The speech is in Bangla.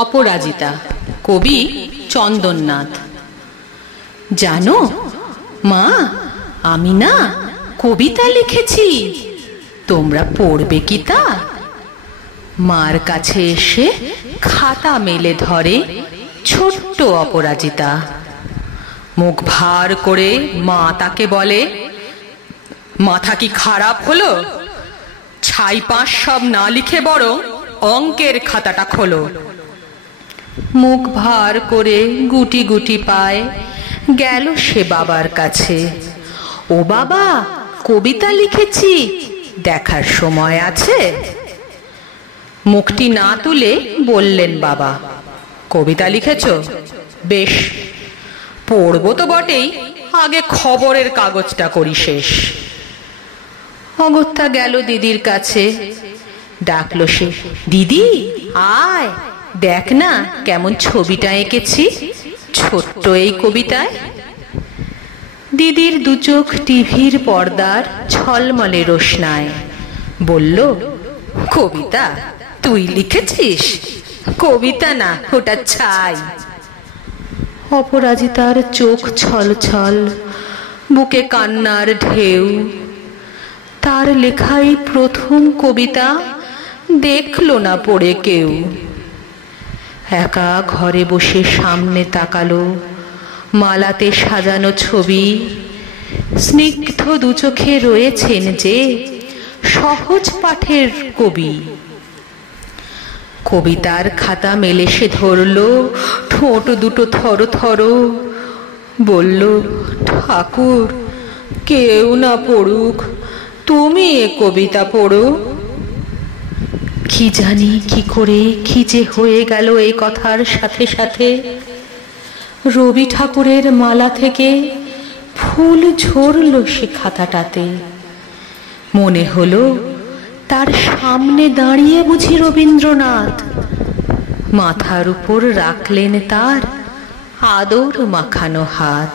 অপরাজিতা, কবি চন্দননাথ। জানো মা, আমি না কবিতা লিখেছি, তোমরা পড়বে কি তা? মার কাছে এসে খাতা মেলে ধরে ছোট্ট অপরাজিতা। মুখ ভার করে মা তাকে বলে, মাথা কি খারাপ হলো? ছাই পাঁশ সব না লিখে বরং অঙ্কের খাতাটা খোলো। মুখ ভার করে গুটি গুটি পায় গেল সে বাবার কাছে। ও বাবা, কবিতা লিখেছি, দেখার সময় আছে? মুখটি না তুলে বললেন বাবা, কবিতা লিখেছ? বেশ, পড়বো তো বটেই, আগে খবরের কাগজটা করি শেষ। অগত্যা গেল দিদির কাছে। ডাকলো সে, দিদি আয়, দেখ না কেমন ছবিটা এঁকেছি ছোট্ট এই কবিতায়। দিদির দু চোখ টিভির পর্দার ঝলমলে রোশনায়। বলল, কবিতা তুই লিখেছিস? কবিতা না, ওটা ছাই। অপরাজিতার চোখ ছল ছল, বুকে কান্নার ঢেউ। তার লেখাই প্রথম কবিতা দেখলো না পড়ে কেউ। একা ঘরে বসে সামনে তাকালো মালাতে সাজানো ছবি। স্নিগ্ধ দু চোখে রয়েছেন যে সহজ পাঠের কবি। কবিতার খাতা মেলে সে ধরলো, ঠোঁট দুটো থর থর। বলল, ঠাকুর কেউ না পড়ুক, তুমি এ কবিতা পড়ো। কি জানি কি করে কি যে হয়ে গেল এই কথার সাথে সাথে। রবি ঠাকুরের মালা থেকে ফুল ঝরল সে খাতাটাতে। মনে হলো তার সামনে দাঁড়িয়ে বুঝি রবীন্দ্রনাথ। মাথার উপর রাখলেন তার আদর মাখানো হাত।